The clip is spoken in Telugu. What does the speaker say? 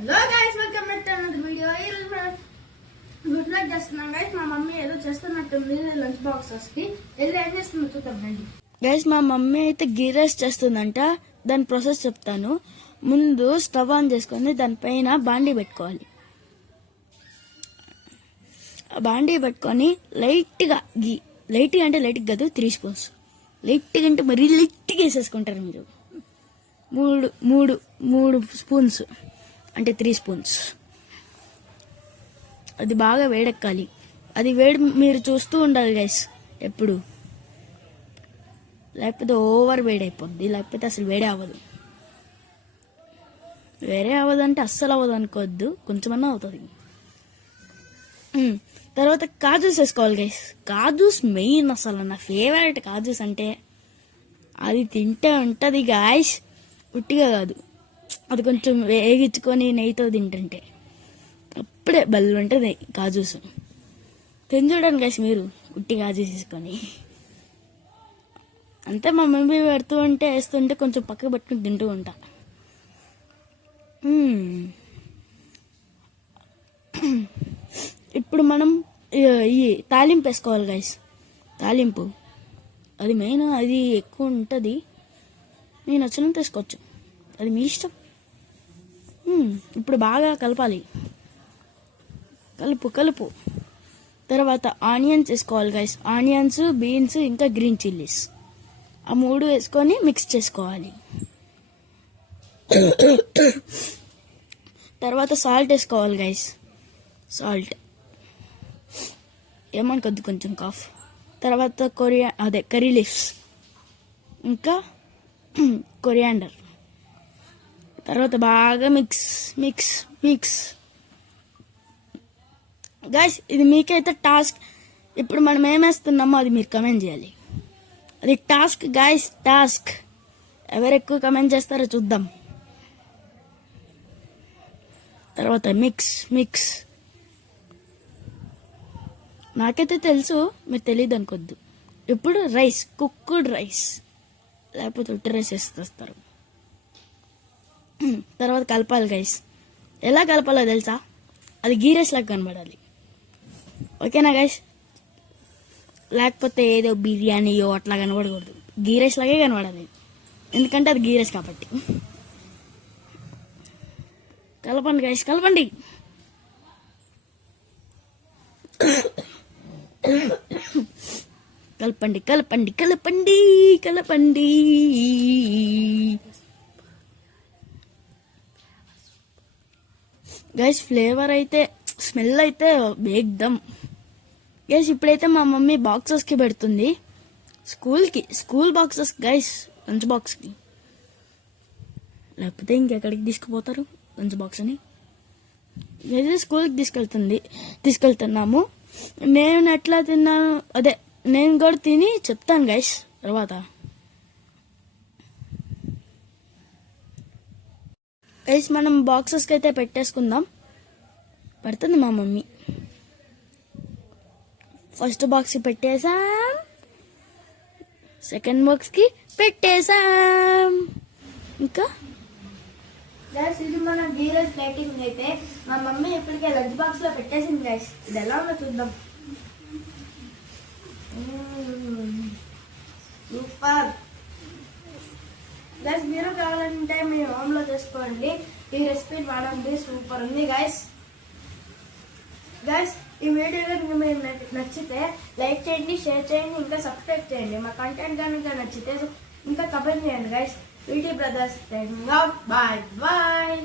Hello guys, welcome back to another video. ఈరోజు మనం గుడ్ లక్ చేస్తున్నాం గైస్. మా మమ్మీ ఏదో చేస్తున్నట్టుంది లంచ్ బాక్సెస్ కి. వెళ్ళి ఏం చేస్తుందో చూద్దాం రండి గైస్. మా మమ్మీ అయితే గీ రైస్ చేస్తుందంట. దాని ప్రాసెస్ చెప్తాను. ముందు స్టవ్ ఆన్ చేసుకొని దానిపైన బాండీ పెట్టుకోవాలి. బాండీ పెట్టుకొని లైట్గా గీ, లైట్గా అంటే లైట్గా కాదు, 3 స్పూన్స్. లైట్గా అంటే మరీ లైట్గా వేసేసుకుంటారు మీరు. మూడు స్పూన్స్ అంటే 3 స్పూన్స్. అది బాగా వేడెక్కాలి. అది వేడి మీరు చూస్తూ ఉండాలి గైస్ ఎప్పుడు, లేకపోతే ఓవర్ వేడి అయిపోద్ది, లేకపోతే అసలు వేడే అవ్వదు. వేరే అవ్వదు అంటే అస్సలు అవ్వదు అనుకోవద్దు, కొంచెమన్నా అవుతుంది. తర్వాత కాజూస్ వేసుకోవాలి గైస్. కాజూస్ మెయిన్, అసలు నా ఫేవరెట్ కాజూస్ అంటే. అది తింటే ఉంటుంది గాయస్, ఉట్టిగా కాదు, అది కొంచెం వేగించుకొని నెయ్యితో తింటుంటే అప్పుడే బల్లు ఉంటుంది కాజూస్. తిని చూడండి గైస్ మీరు, ఉట్టి కాజూస్ తీసుకొని. అంతే, మా మమ్మీ పెడుతూ ఉంటే వేస్తుంటే కొంచెం పక్కకు పట్టుకుని తింటూ ఉంటా. ఇప్పుడు మనం ఈ తాలింపు వేసుకోవాలి గైస్. తాలింపు అది మెయిన్, అది ఎక్కువ ఉంటుంది. నేను నచ్చినంత వేసుకోవచ్చు, అది మీ ఇష్టం. ఇప్పుడు బాగా కలపాలి. కలుపు. తర్వాత ఆనియన్స్ వేసుకోవాలి గైస్. ఆనియన్స్, బీన్స్, ఇంకా గ్రీన్ చిల్లీస్, ఆ 3 వేసుకొని మిక్స్ చేసుకోవాలి. తర్వాత సాల్ట్ వేసుకోవాలి గైస్. సాల్ట్ ఏమనుకోద్దు, కొంచెం కాఫ్. తర్వాత కర్రీ లీవ్స్, ఇంకా కొరియాండర్. తర్వాత బాగా మిక్స్ గైస్. ఇది మీకైతే టాస్క్. ఇప్పుడు మనం ఏమేస్తున్నామో అది మీరు కమెంట్ చేయాలి. అది టాస్క్ గైస్, టాస్క్. ఎవరు ఎక్కువ కమెంట్ చేస్తారో చూద్దాం. తర్వాత మిక్స్. నాకైతే తెలుసు, మీరు తెలియదు అనుకోద్దు. ఇప్పుడు రైస్, కుక్డ్ రైస్, లేకపోతే ఉట్టి రైస్ వేస్తారు. తర్వాత కలపాలి గైస్. ఎలా కలపాలో తెలుసా? అది గీ రైస్ లాగా కనబడాలి. ఓకేనా గైస్? లేకపోతే ఏదో బిర్యానీయో అట్లా కనబడకూడదు, గీ రైస్ లాగే కనబడాలి. ఎందుకంటే అది గీ రైస్ కాబట్టి. కలపండి గైస్, కలపండి. కలపండి. గైస్ ఫ్లేవర్ అయితే, స్మెల్ అయితే ఏకదమ్. గైస్ ఇప్పుడైతే మా మమ్మీ బాక్సెస్కి పెడుతుంది స్కూల్ బాక్సెస్ గైస్, లంచ్ బాక్స్కి. లేకపోతే ఇంకెక్కడికి తీసుకుపోతారు లంచ్ బాక్స్ని? అయితే స్కూల్కి తీసుకెళ్తున్నాము. నేను ఎట్లా తిన్నాను, అదే నేను కూడా తిని చెప్తాను గైస్ తర్వాత. గైస్ మనం బాక్సెస్కి అయితే పెట్టేసుకుందాం. పెడుతుంది మా మమ్మీ. ఫస్ట్ బాక్స్కి పెట్టేసాం, సెకండ్ బాక్స్కి పెట్టేసాం. ఇంకా గైస్ ఇది మన గీ రైస్ ప్లేటింగ్ అయితే మా మమ్మీ ఇప్పటికే లంచ్ బాక్స్ లో పెట్టేసింది గైస్. ఇది ఎలా ఉందో చూద్దాం. Super guys. మీరు కావాలంటే మీ హోమ్ లో చేసుకోండి, ఈ రెసిపీ వాడండి, సూపర్ ఉంది గైస్. ఈ వీడియో కనుక మీరు నచ్చితే లైక్ చేయండి, షేర్ చేయండి, ఇంకా సబ్స్క్రైబ్ చేయండి. మా కంటెంట్ కనుక నచ్చితే ఇంకా కమెంట్ చేయండి గైస్. వీటీ brothers, bye.